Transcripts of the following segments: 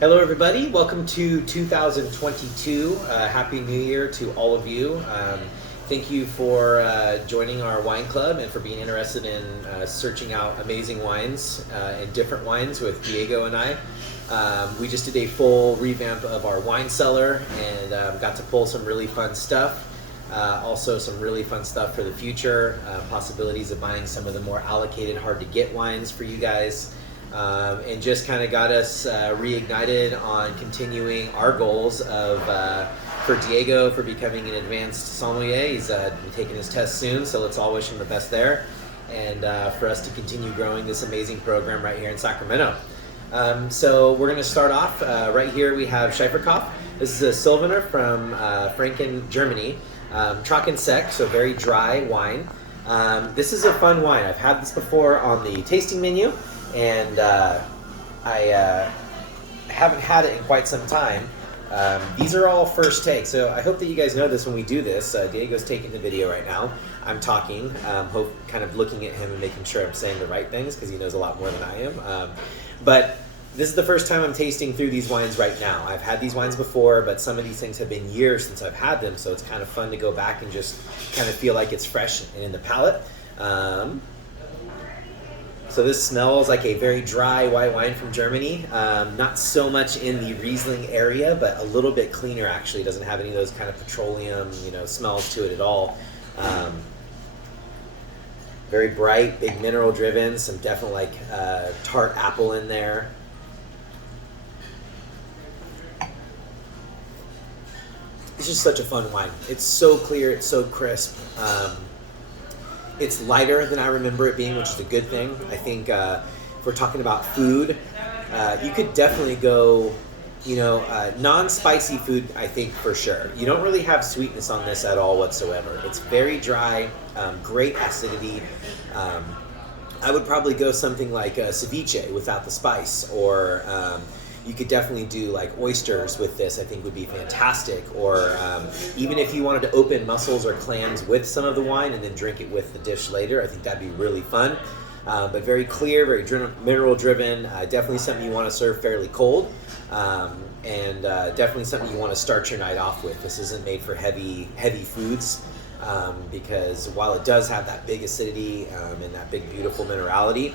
Hello, everybody. Welcome to 2022. Happy New Year to all of you. Thank you for joining our wine club and for being interested in searching out amazing wines and different wines with Diego and I. We just did a full revamp of our wine cellar and got to pull some really fun stuff. Also, some really fun stuff for the future, possibilities of buying some of the more allocated, hard to get wines for you guys. And just kind of got us reignited on continuing our goals of for Diego for becoming an advanced sommelier. He's taking his test soon, so let's all wish him the best there. And for us to continue growing this amazing program right here in Sacramento. So we're going to start off right here. We have Schieferkopf. This is a Sylvaner from Franken, Germany. Trocken Sec, so very dry wine. This is a fun wine. I've had this before on the tasting menu. And I haven't had it in quite some time. These are all first takes, so I hope that you guys know this when we do this. Diego's taking the video right now. I'm talking, kind of looking at him and making sure I'm saying the right things because he knows a lot more than I am. But this is the first time I'm tasting through these wines right now. I've had these wines before, but some of these things have been years since I've had them, so it's kind of fun to go back and just kind of feel like it's fresh and in the palate. So this smells like a very dry white wine from Germany. Not so much in the Riesling area, but a little bit cleaner actually. It doesn't have any of those kind of petroleum, smells to it at all. Very bright, big mineral driven, some definite tart apple in there. It's just such a fun wine. It's so clear, it's so crisp. It's lighter than I remember it being, which is a good thing. I think if we're talking about food, you could definitely go, non-spicy food, I think, for sure. You don't really have sweetness on this at all whatsoever. It's very dry, great acidity. I would probably go something like ceviche without the spice, or you could definitely do like oysters with this. I think would be fantastic. Or even if you wanted to open mussels or clams with some of the wine and then drink it with the dish later, I think that'd be really fun. But very clear, very mineral driven. Definitely something you want to serve fairly cold. And definitely something you want to start your night off with. This isn't made for heavy foods. Because while it does have that big acidity and that big beautiful minerality,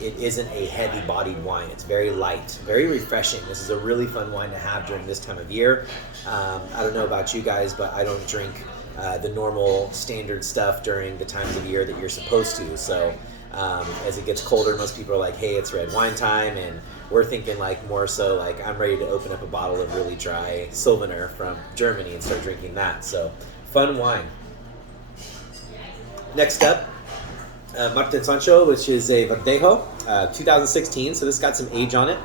it isn't a heavy-bodied wine. It's very light, very refreshing. This is a really fun wine to have during this time of year. I don't know about you guys, but I don't drink the normal standard stuff during the times of year that you're supposed to. So as it gets colder, most people are like, hey, it's red wine time, and we're thinking more so I'm ready to open up a bottle of really dry Sylvaner from Germany and start drinking that. So fun wine. Next up, Martin Sancho, which is a Verdejo, 2016, so this got some age on it.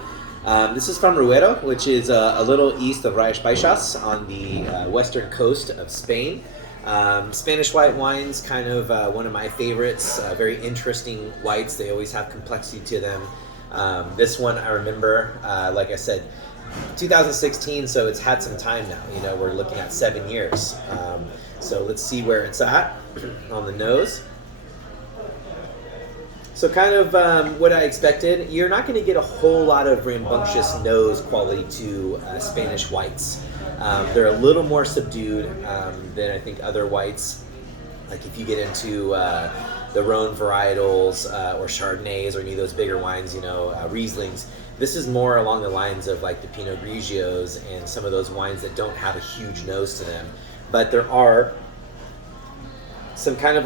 This is from Ruedo, which is a little east of Rías Baixas on the western coast of Spain. Spanish white wines, kind of one of my favorites, very interesting whites. They always have complexity to them. This one I remember, like I said, 2016, so it's had some time now. We're looking at 7 years. So let's see where it's at on the nose. So kind of what I expected. You're not going to get a whole lot of rambunctious nose quality to Spanish whites. They're a little more subdued than I think other whites. Like if you get into the Rhone varietals or Chardonnays or any of those bigger wines, Rieslings. This is more along the lines of like the Pinot Grigios and some of those wines that don't have a huge nose to them. But there are some kind of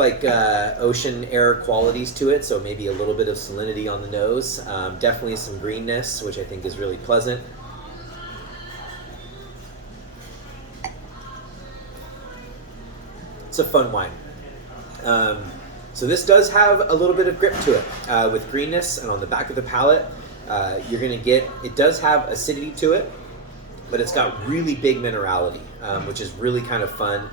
ocean air qualities to it, so maybe a little bit of salinity on the nose. Definitely some greenness, which I think is really pleasant. It's a fun wine. So this does have a little bit of grip to it with greenness, and on the back of the palate, you're going to get, it does have acidity to it, but it's got really big minerality, which is really kind of fun.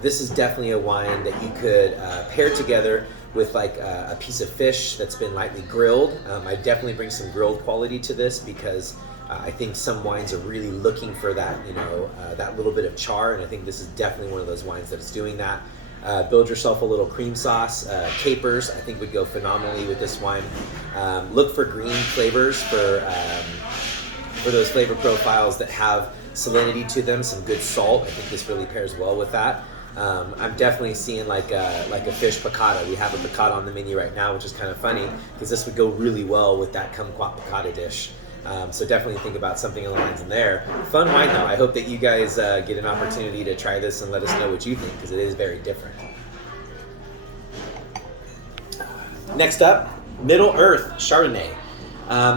This is definitely a wine that you could pair together with a piece of fish that's been lightly grilled. I definitely bring some grilled quality to this because I think some wines are really looking for that, that little bit of char, and I think this is definitely one of those wines that is doing that. Build yourself a little cream sauce. Capers, I think, would go phenomenally with this wine. Look for green flavors for for those flavor profiles that have salinity to them, some good salt. I think this really pairs well with that. I'm definitely seeing like a fish piccata. We have a piccata on the menu right now, which is kind of funny because this would go really well with that kumquat piccata dish. So definitely think about something along the lines in there. Fun wine though. I hope that you guys get an opportunity to try this and let us know what you think, because it is very different. Next up, Middle Earth Chardonnay.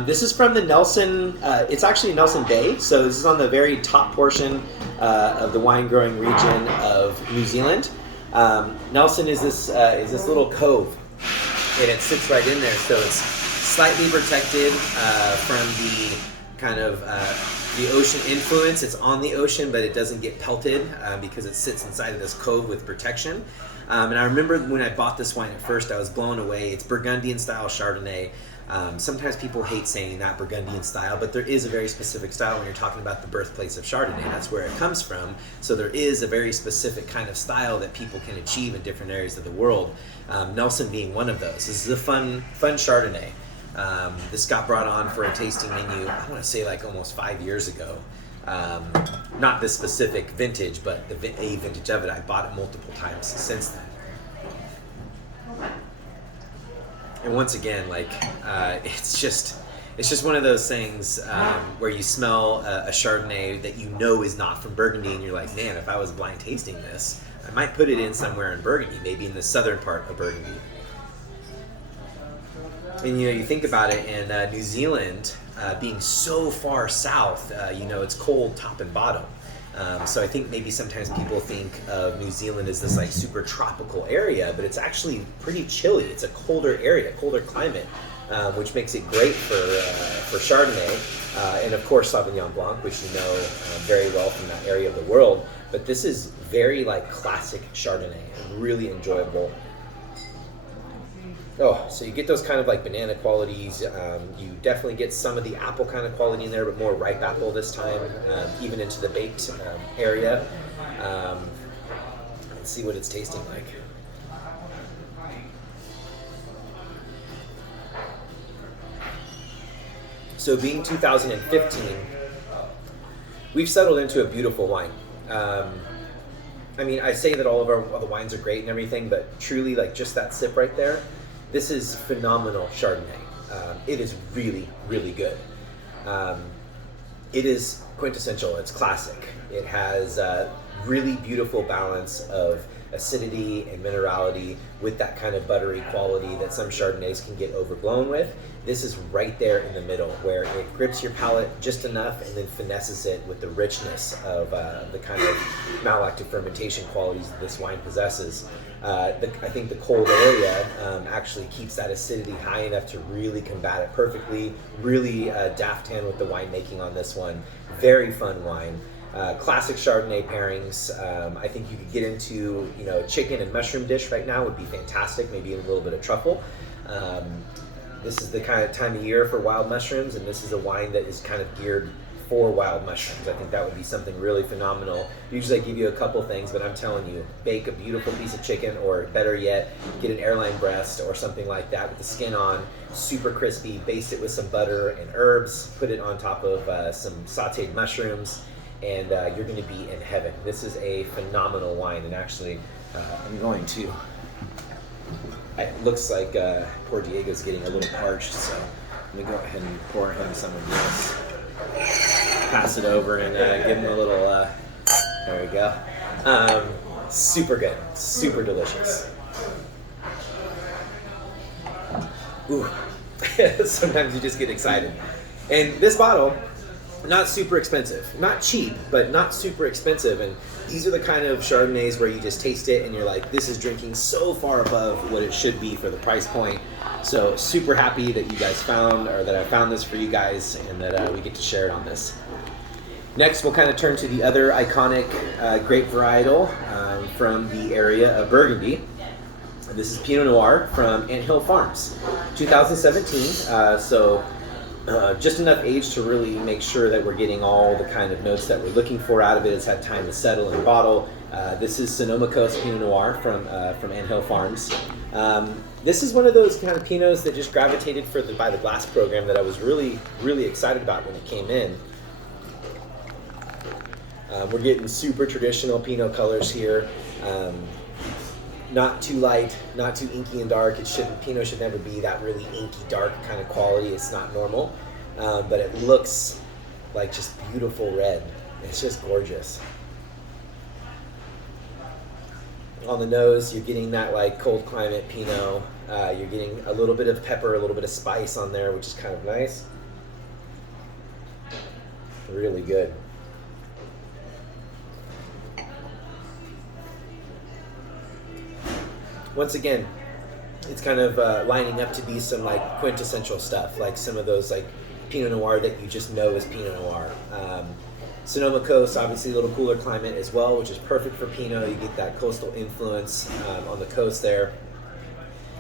This is from the Nelson, it's actually Nelson Bay, so this is on the very top portion of the wine growing region of New Zealand. Nelson is this little cove, and it sits right in there, so it's slightly protected from the kind of the ocean influence. It's on the ocean, but it doesn't get pelted because it sits inside of this cove with protection. And I remember when I bought this wine at first, I was blown away. It's Burgundian style Chardonnay. Sometimes people hate saying that, Burgundian style, but there is a very specific style when you're talking about the birthplace of Chardonnay. That's where it comes from. So there is a very specific kind of style that people can achieve in different areas of the world. Nelson being one of those. This is a fun Chardonnay. This got brought on for a tasting menu, I want to say like almost 5 years ago. Not this specific vintage, but a vintage of it. I bought it multiple times since then. And once again, like it's just one of those things where you smell a Chardonnay that you know is not from Burgundy, and you're like, man, if I was blind tasting this, I might put it in somewhere in Burgundy, maybe in the southern part of Burgundy. And you think about it, and New Zealand being so far south, it's cold top and bottom. So I think maybe sometimes people think of New Zealand as this like super tropical area, but it's actually pretty chilly. It's a colder area, colder climate, which makes it great for Chardonnay, and of course Sauvignon Blanc, which you know very well from that area of the world. But this is very like classic Chardonnay, really enjoyable. Oh, so you get those kind of like banana qualities. You definitely get some of the apple kind of quality in there, but more ripe apple this time, even into the baked area. Let's see what it's tasting like. So being 2015, we've settled into a beautiful wine. I mean, I say that all the wines are great and everything, but truly like just that sip right there, this is phenomenal Chardonnay. It is really, really good. It is quintessential. It's classic. It has a really beautiful balance of acidity and minerality with that kind of buttery quality that some Chardonnays can get overblown with. This is right there in the middle, where it grips your palate just enough and then finesses it with the richness of the kind of malolactic fermentation qualities that this wine possesses. I think the cold area actually keeps that acidity high enough to really combat it perfectly. Really daft hand with the winemaking on this one. Very fun wine. Classic Chardonnay pairings. I think you could get into, a chicken and mushroom dish right now would be fantastic. Maybe a little bit of truffle. This is the kind of time of year for wild mushrooms, and this is a wine that is kind of geared for wild mushrooms. I think that would be something really phenomenal. Usually I give you a couple things, but I'm telling you, bake a beautiful piece of chicken, or better yet, get an airline breast or something like that with the skin on, super crispy, baste it with some butter and herbs, put it on top of some sauteed mushrooms, and you're going to be in heaven. This is a phenomenal wine, and actually I'm going to... It looks like poor Diego's getting a little parched, so let me go ahead and pour him some of this. Pass it over and give him a little, there we go. Super good, super delicious. Ooh, sometimes you just get excited. And this bottle, not super expensive, not cheap, but not super expensive. And these are the kind of Chardonnays where you just taste it and you're like, this is drinking so far above what it should be for the price point. So super happy that you guys that I found this for you guys, and that we get to share it on this. Next, we'll kind of turn to the other iconic grape varietal from the area of Burgundy. This is Pinot Noir from Anthill Farms, 2017. Just enough age to really make sure that we're getting all the kind of notes that we're looking for out of it. It's had time to settle in bottle. This is Sonoma Coast Pinot Noir from Anthill Farms. This is one of those kind of Pinots that just gravitated by the glass program that I was really, really excited about when it came in. We're getting super traditional Pinot colors here. Not too light, not too inky and dark. Pinot should never be that really inky, dark kind of quality. It's not normal, but it looks like just beautiful red. It's just gorgeous. On the nose, you're getting that like cold climate Pinot. You're getting a little bit of pepper, a little bit of spice on there, which is kind of nice. Really good. Once again, it's kind of lining up to be some like quintessential stuff, like some of those like Pinot Noir that you just know is Pinot Noir. Sonoma Coast, obviously a little cooler climate as well, which is perfect for Pinot. You get that coastal influence on the coast there.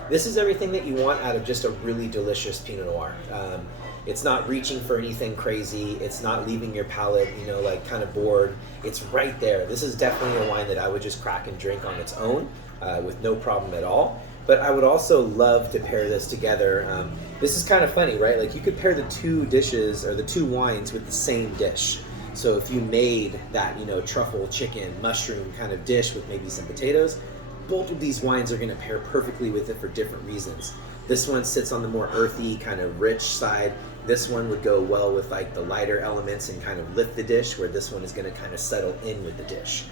This is everything that you want out of just a really delicious Pinot Noir. It's not reaching for anything crazy. It's not leaving your palate, like kind of bored. It's right there. This is definitely a wine that I would just crack and drink on its own with no problem at all. But I would also love to pair this together. This is kind of funny, right? Like you could pair the two dishes or the two wines with the same dish. So if you made that, truffle, chicken, mushroom kind of dish with maybe some potatoes, both of these wines are going to pair perfectly with it for different reasons. This one sits on the more earthy, kind of rich side. This one would go well with like the lighter elements and kind of lift the dish, where this one is going to kind of settle in with the dish.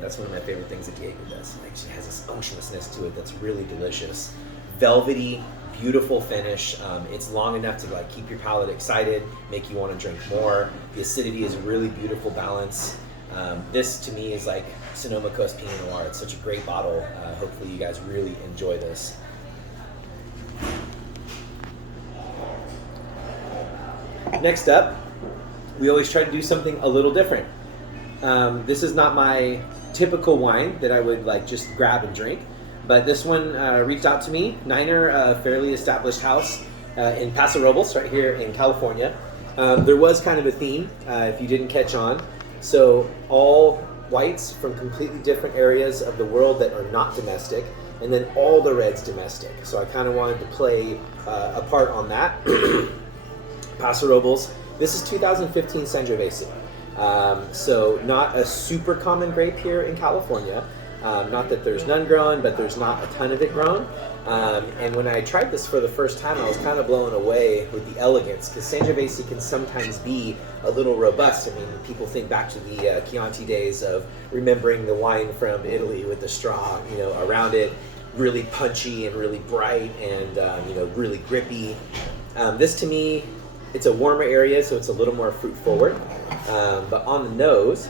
That's one of my favorite things that Diego does. Like she has this unctuousness to it that's really delicious. Velvety, beautiful finish. It's long enough to like keep your palate excited, make you want to drink more. The acidity is a really beautiful balance. This to me is like Sonoma Coast Pinot Noir. It's such a great bottle. Hopefully you guys really enjoy this. Next up, we always try to do something a little different. This is not my typical wine that I would like just grab and drink, but this one reached out to me. Niner, a fairly established house in Paso Robles, right here in California. There was kind of a theme, if you didn't catch on. So all whites from completely different areas of the world that are not domestic, and then all the reds domestic. So I kind of wanted to play a part on that. Paso Robles. This is 2015 Sangiovese. So not a super common grape here in California. Not that there's none grown, but there's not a ton of it grown. And when I tried this for the first time, I was kind of blown away with the elegance, because Sangiovese can sometimes be a little robust. I mean, people think back to the Chianti days of remembering the wine from Italy with the straw, around it, really punchy and really bright and, really grippy. This to me, it's a warmer area, so it's a little more fruit forward. But on the nose,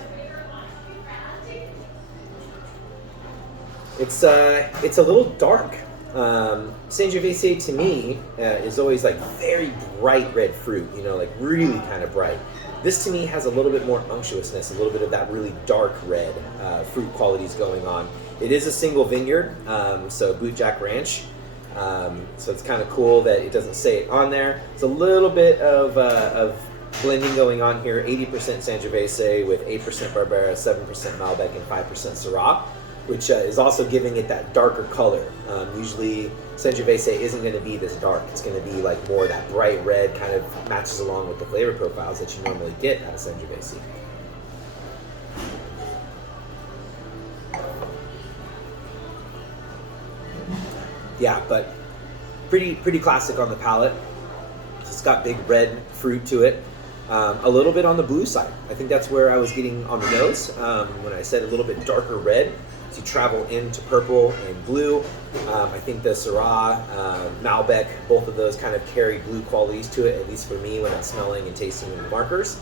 it's a little dark. Sangiovese to me is always like very bright red fruit, like really kind of bright. This to me has a little bit more unctuousness, a little bit of that really dark red fruit qualities going on. It is a single vineyard, so Bootjack Ranch. So it's kind of cool that it doesn't say it on there. It's a little bit of blending going on here. 80% Sangiovese with 8% Barbera, 7% Malbec, and 5% Syrah, which is also giving it that darker color. Usually Sangiovese isn't going to be this dark. It's going to be like more that bright red, kind of matches along with the flavor profiles that you normally get out of Sangiovese. Yeah, but pretty classic on the palate. It's got big red fruit to it. A little bit on the blue side. I think that's where I was getting on the nose when I said a little bit darker red. As you travel into purple and blue, I think the Syrah, Malbec, both of those kind of carry blue qualities to it, at least for me when I'm smelling and tasting the markers.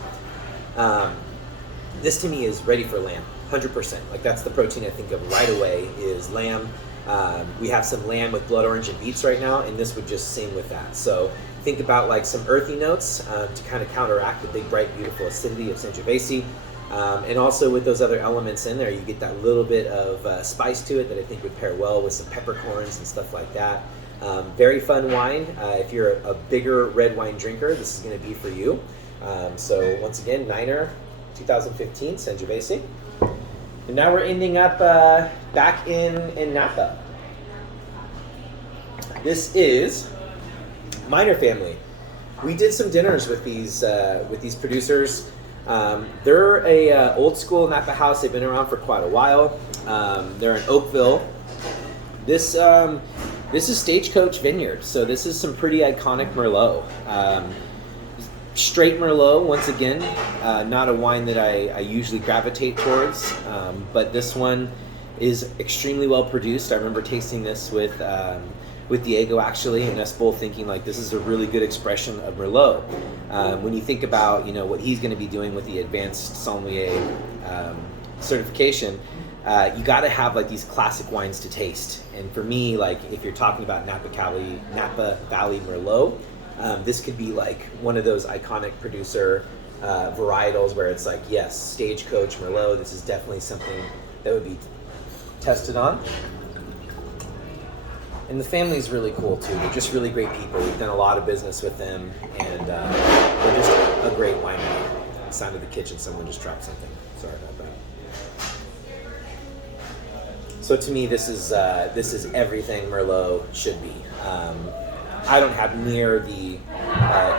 This to me is ready for lamb, 100%. Like that's the protein I think of right away is lamb. We have some lamb with blood orange and beets right now, and this would just sing with that. So think about like some earthy notes to kind of counteract the big, bright, beautiful acidity of Sangiovese. And also with those other elements in there, you get that little bit of spice to it that I think would pair well with some peppercorns and stuff like that. Very fun wine. If you're a bigger red wine drinker, this is going to be for you. So once again, Niner 2015 Sangiovese. And now we're ending up back in Napa. This is Minor Family. We did some dinners with these producers. They're a old school Napa house. They've been around for quite a while. They're in Oakville. This is Stagecoach Vineyard, so this is some pretty iconic Merlot. Straight Merlot, once again, not a wine that I usually gravitate towards, but this one is extremely well produced. I remember tasting this with Diego actually, and us both thinking like this is a really good expression of Merlot. When you think about what he's going to be doing with the advanced sommelier certification, you got to have like these classic wines to taste. And for me, like if you're talking about Napa Valley Merlot, this could be like one of those iconic producer varietals where it's like, yes, Stagecoach Merlot. This is definitely something that would be tested on. And the family's really cool too. They're just really great people. We've done a lot of business with them, and they're just a great winery. The sound of the kitchen, someone just dropped something. Sorry about that. So to me, this is everything Merlot should be. I don't have near the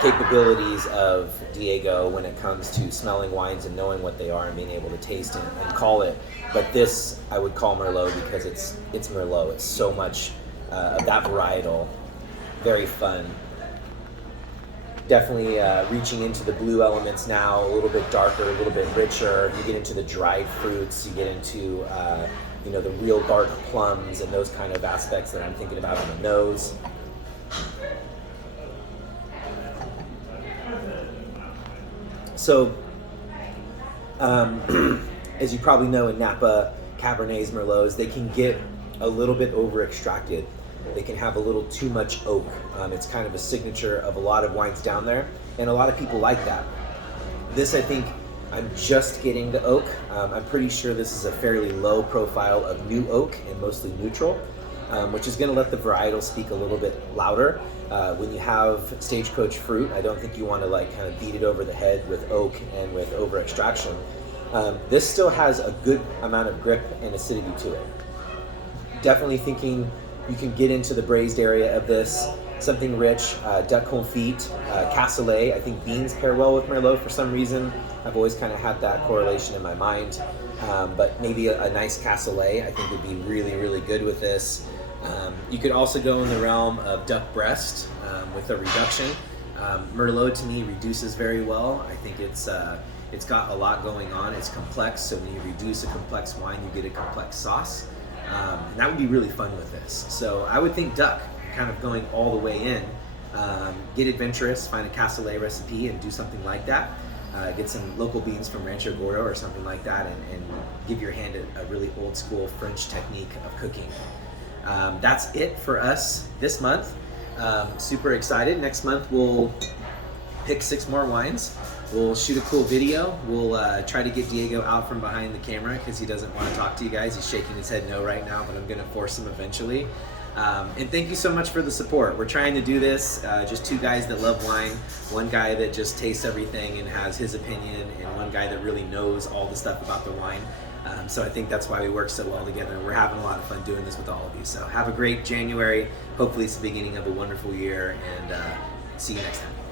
capabilities of Diego when it comes to smelling wines and knowing what they are and being able to taste and call it. But this I would call Merlot because it's Merlot. It's so much of that varietal. Very fun. Definitely reaching into the blue elements now, a little bit darker, a little bit richer. You get into the dried fruits. You get into the real dark plums and those kind of aspects that I'm thinking about on the nose. So, as you probably know, in Napa Cabernets, Merlots, they can get a little bit over-extracted. They can have a little too much oak. It's kind of a signature of a lot of wines down there, and a lot of people like that. This, I think, I'm just getting the oak. I'm pretty sure this is a fairly low profile of new oak and mostly neutral, which is going to let the varietal speak a little bit louder. When you have Stagecoach fruit, I don't think you want to like kind of beat it over the head with oak and with over extraction. This still has a good amount of grip and acidity to it. Definitely thinking you can get into the braised area of this, something rich, duck confit, cassoulet. I think beans pair well with Merlot for some reason. I've always kind of had that correlation in my mind, but maybe a nice cassoulet I think would be really, really good with this. You could also go in the realm of duck breast with a reduction. Merlot to me reduces very well. I think it's got a lot going on. It's complex, so when you reduce a complex wine, you get a complex sauce. And that would be really fun with this. So I would think duck, kind of going all the way in. Get adventurous, find a cassoulet recipe and do something like that. Get some local beans from Rancho Gordo or something like that, and give your hand a really old school French technique of cooking. That's it for us this month. Super excited. Next month we'll pick 6 more wines. We'll shoot a cool video. We'll try to get Diego out from behind the camera because he doesn't want to talk to you guys. He's shaking his head no right now, but I'm going to force him eventually. And thank you so much for the support. We're trying to do this, just 2 guys that love wine, 1 guy that just tastes everything and has his opinion, and 1 guy that really knows all the stuff about the wine. So I think that's why we work so well together. We're having a lot of fun doing this with all of you. So have a great January. Hopefully it's the beginning of a wonderful year, and see you next time.